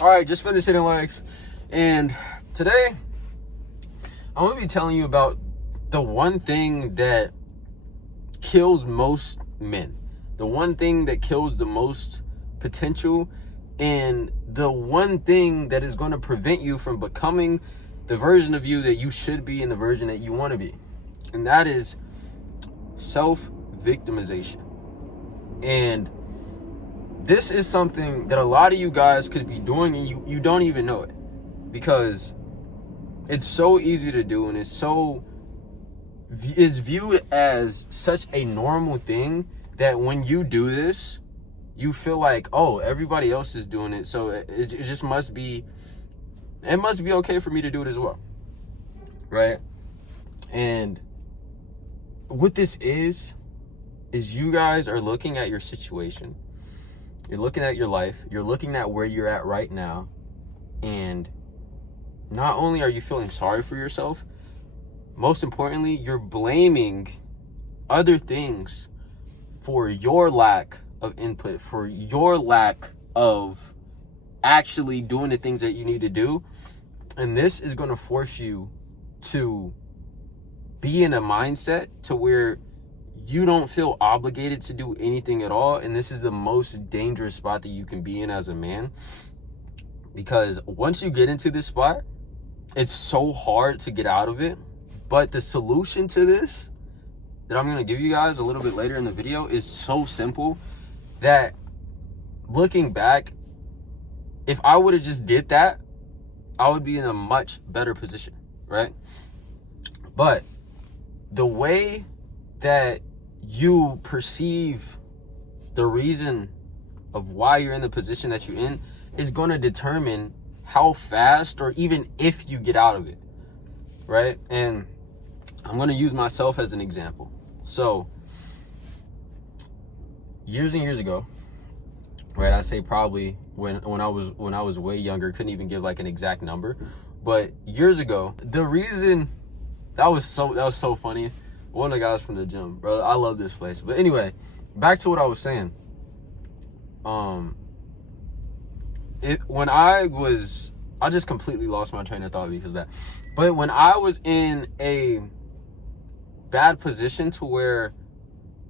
All right, just finished hitting likes, and today I'm gonna be telling you about the one thing that kills most men, the one thing that kills the most potential, and the one thing that is going to prevent you from becoming the version of you that you should be and the version that you want to be, and that is self-victimization. And this is something that a lot of you guys could be doing and you don't even know it, because it's so easy to do and is viewed as such a normal thing that when you do this, you feel like, oh, everybody else is doing it, so it just must be okay for me to do it as well, right? And what this is you guys are looking at your situation, you're looking at your life, you're looking at where you're at right now, and not only are you feeling sorry for yourself, most importantly, you're blaming other things for your lack of input, for your lack of actually doing the things that you need to do. And this is going to force you to be in a mindset to where you don't feel obligated to do anything at all. And this is the most dangerous spot that you can be in as a man, because once you get into this spot, it's so hard to get out of it. But the solution to this that I'm going to give you guys a little bit later in the video is so simple that, looking back, if I would have just did that, I would be in a much better position, right? But the way that you perceive the reason of why you're in the position that you're in is going to determine how fast or even if you get out of it, right? And I'm going to use myself as an example. So years and years ago, right, I say probably when I was way younger, couldn't even give like an exact number, but years ago, the reason that was so funny. One of the guys from the gym, bro, I love this place. But anyway, back to what I was saying. I just completely lost my train of thought because of that. But when I was in a bad position to where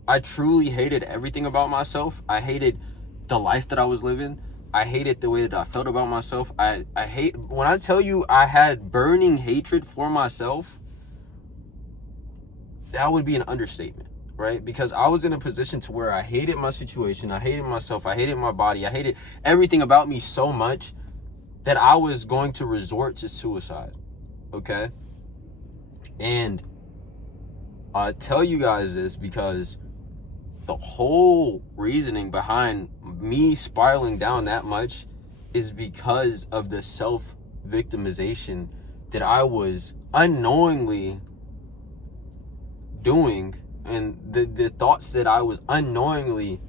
I truly hated everything about myself, I hated the life that I was living, I hated the way that I felt about myself. I hate, when I tell you I had burning hatred for myself, that would be an understatement, right? Because I was in a position to where I hated my situation, I hated myself, I hated my body, I hated everything about me so much that I was going to resort to suicide, okay? And I tell you guys this because the whole reasoning behind me spiraling down that much is because of the self-victimization that I was unknowingly doing, and the thoughts that I was unknowingly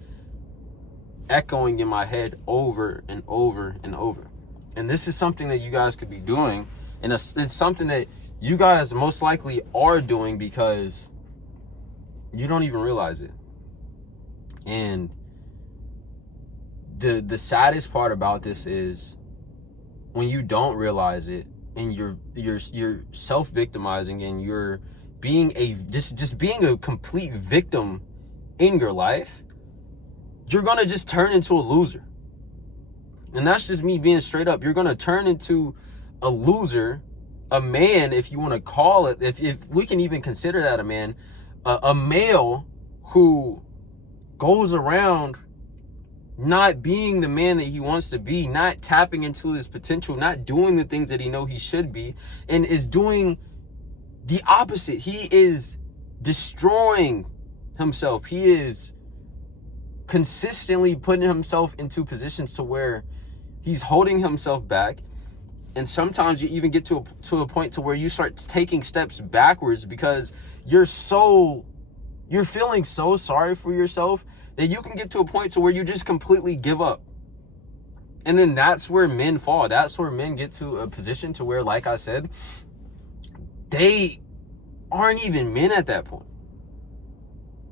echoing in my head over and over and over. And this is something that you guys could be doing, and it's something that you guys most likely are doing because you don't even realize it. And the saddest part about this is when you don't realize it and you're self-victimizing and you're being being a complete victim in your life, you're gonna just turn into a loser. And that's just me being straight up. You're gonna turn into a loser, a man, if you want to call it, if we can even consider that a man, a male who goes around not being the man that he wants to be, not tapping into his potential, not doing the things that he know he should be, and is doing the opposite. He is destroying himself. He is consistently putting himself into positions to where he's holding himself back. And sometimes you even get to a point to where you start taking steps backwards because you're feeling so sorry for yourself that you can get to a point to where you just completely give up. And then that's where men fall. That's where men get to a position to where, like I said, they aren't even men at that point.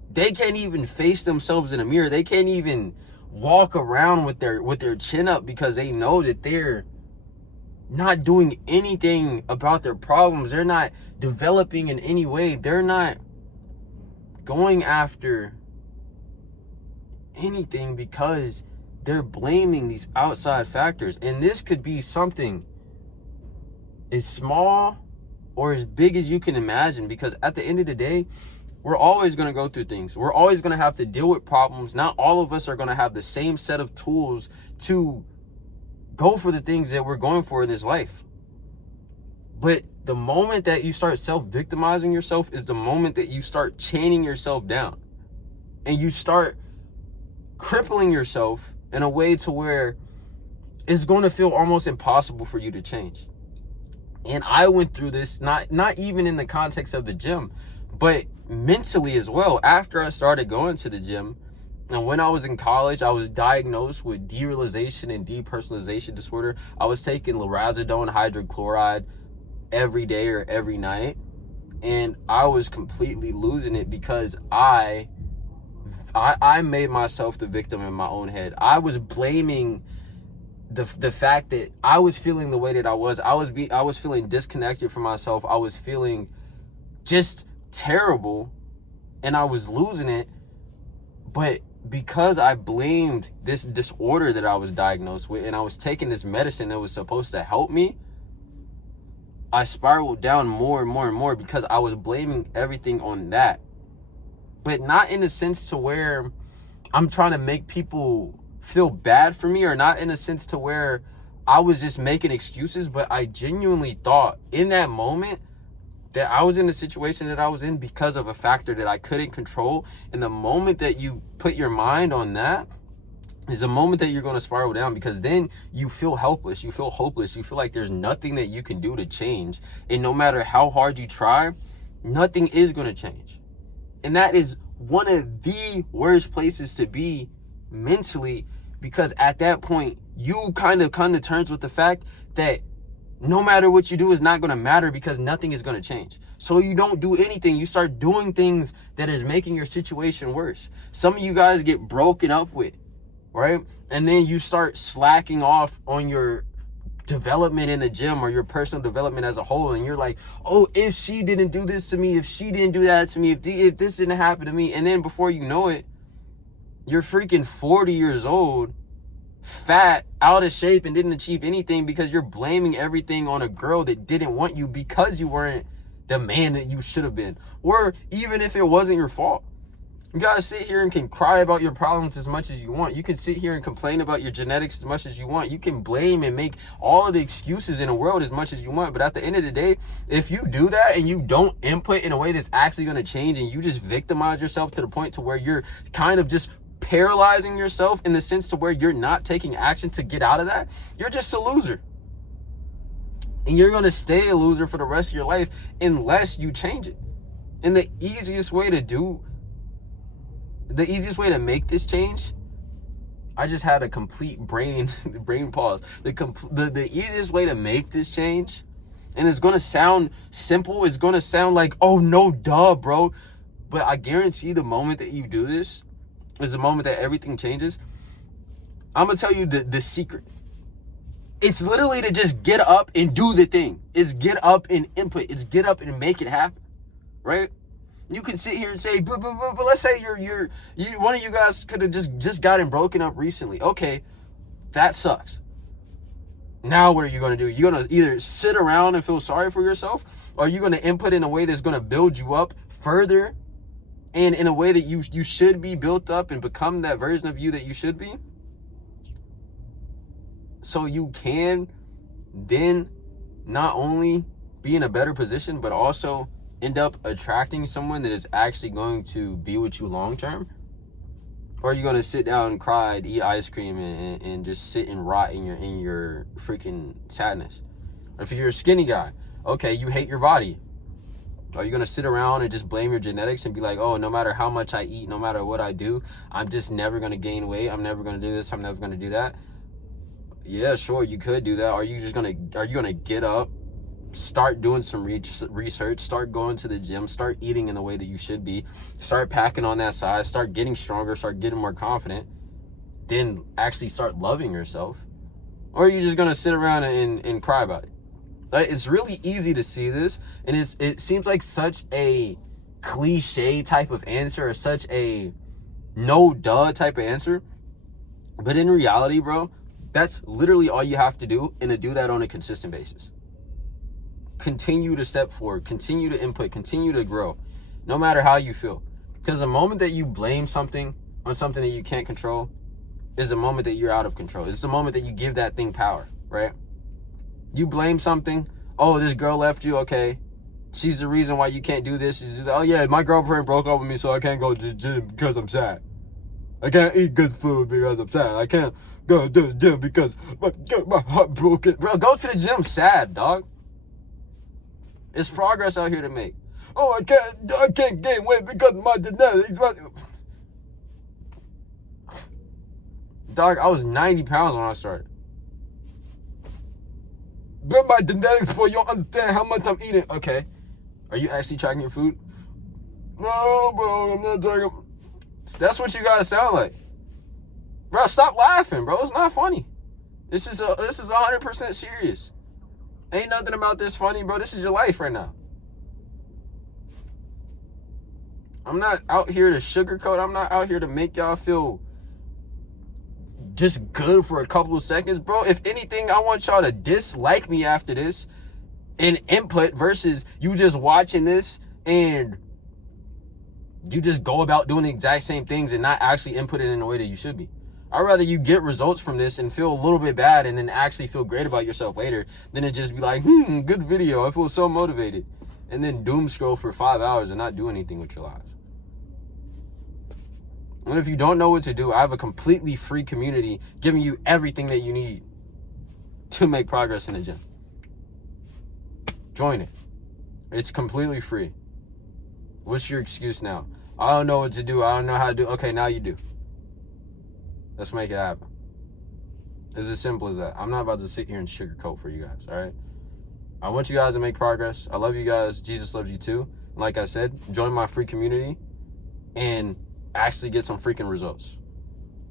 They can't even face themselves in a mirror. They can't even walk around with their chin up because they know that they're not doing anything about their problems. They're not developing in any way. They're not going after anything because they're blaming these outside factors. And this could be something as small or as big as you can imagine, because at the end of the day, we're always going to go through things. We're always going to have to deal with problems. Not all of us are going to have the same set of tools to go for the things that we're going for in this life. But the moment that you start self-victimizing yourself is the moment that you start chaining yourself down. And you start crippling yourself in a way to where it's going to feel almost impossible for you to change. And I went through this, not even in the context of the gym, but mentally as well. After I started going to the gym, and when I was in college, I was diagnosed with derealization and depersonalization disorder. I was taking lorazepam hydrochloride every day or every night, and I was completely losing it because I made myself the victim in my own head. I was blaming the fact that I was feeling the way that I was. I was feeling disconnected from myself. I was feeling just terrible, and I was losing it. But because I blamed this disorder that I was diagnosed with, and I was taking this medicine that was supposed to help me, I spiraled down more and more and more because I was blaming everything on that. But not in a sense to where I'm trying to make people feel bad for me, or not in a sense to where I was just making excuses, but I genuinely thought in that moment that I was in the situation that I was in because of a factor that I couldn't control. And the moment that you put your mind on that is the moment that you're going to spiral down, because then you feel helpless, you feel hopeless, you feel like there's nothing that you can do to change. And no matter how hard you try, nothing is going to change. And that is one of the worst places to be mentally, because at that point, you kind of come to terms with the fact that no matter what you do is not going to matter because nothing is going to change. So you don't do anything. You start doing things that is making your situation worse. Some of you guys get broken up with, right? And then you start slacking off on your development in the gym or your personal development as a whole. And you're like, oh, if she didn't do this to me, if she didn't do that to me, if this didn't happen to me. And then before you know it, you're freaking 40 years old, fat, out of shape, and didn't achieve anything because you're blaming everything on a girl that didn't want you because you weren't the man that you should have been. Or even if it wasn't your fault. You gotta sit here and can cry about your problems as much as you want. You can sit here and complain about your genetics as much as you want. You can blame and make all of the excuses in the world as much as you want. But at the end of the day, if you do that and you don't input in a way that's actually gonna change, and you just victimize yourself to the point to where you're kind of just paralyzing yourself in the sense to where you're not taking action to get out of that, you're just a loser. And you're going to stay a loser for the rest of your life unless you change it. And the easiest way to make this change, I just had a complete brain pause. The easiest way to make this change, and it's going to sound simple, it's going to sound like, oh no, duh, bro. But I guarantee the moment that you do this is the moment that everything changes. I'm going to tell you the secret. It's literally to just get up and do the thing. It's get up and input. It's get up and make it happen, right? You can sit here and say, but let's say you one of you guys could have just gotten broken up recently. Okay, that sucks. Now what are you going to do? You're going to either sit around and feel sorry for yourself, or you're going to input in a way that's going to build you up further, and in a way that you should be built up and become that version of you that you should be. So you can then not only be in a better position, but also end up attracting someone that is actually going to be with you long term. Or are you going to sit down and cry and eat ice cream and just sit and rot in your freaking sadness? Or if you're a skinny guy, okay, you hate your body. Are you going to sit around and just blame your genetics and be like, oh, no matter how much I eat, no matter what I do, I'm just never going to gain weight. I'm never going to do this. I'm never going to do that. Yeah, sure, you could do that. Are you going to get up, start doing some research, start going to the gym, start eating in the way that you should be, start packing on that size, start getting stronger, start getting more confident, then actually start loving yourself? Or are you just gonna sit around and cry about it? Like, it's really easy to see this, and it seems like such a cliche type of answer, or such a no duh type of answer. But in reality, bro, that's literally all you have to do, and to do that on a consistent basis. Continue to step forward, continue to input, continue to grow, no matter how you feel. Because the moment that you blame something on something that you can't control is the moment that you're out of control. It's the moment that you give that thing power, right? You blame something. Oh, this girl left you. Okay, she's the reason why you can't do this. Oh yeah, my girlfriend broke up with me, so I can't go to the gym because I'm sad. I can't eat good food because I'm sad. I can't go to the gym because my heart broken. Bro, go to the gym sad, dog. It's progress out here to make. Oh, I can't gain weight because of my genetics. Dog, I was 90 pounds when I started. But my genetics, boy, you don't understand how much I'm eating. Okay. Are you actually tracking your food? No, bro, I'm not tracking. That's what you guys sound like. Bro, stop laughing, bro. It's not funny. This is 100% serious. Ain't nothing about this funny, bro. This is your life right now. I'm not out here to sugarcoat. I'm not out here to make y'all feel just good for a couple of seconds, bro. If anything, I want y'all to dislike me after this and input, versus you just watching this and you just go about doing the exact same things and not actually input it in the way that you should be. I'd rather you get results from this and feel a little bit bad and then actually feel great about yourself later than to just be like, good video, I feel so motivated, and then doom scroll for 5 hours and not do anything with your lives. And if you don't know what to do, I have a completely free community giving you everything that you need to make progress in the gym. Join it. It's completely free. What's your excuse now? I don't know what to do. I don't know how to do. Okay, now you do. Let's make it happen. It's as simple as that. I'm not about to sit here and sugarcoat for you guys, all right? I want you guys to make progress. I love you guys. Jesus loves you too. And like I said, join my free community and actually get some freaking results.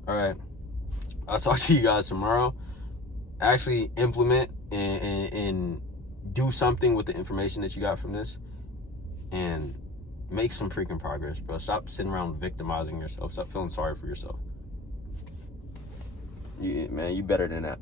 All right. I'll talk to you guys tomorrow. Actually implement and do something with the information that you got from this and make some freaking progress, bro. Stop sitting around victimizing yourself. Stop feeling sorry for yourself. Man, you better than that.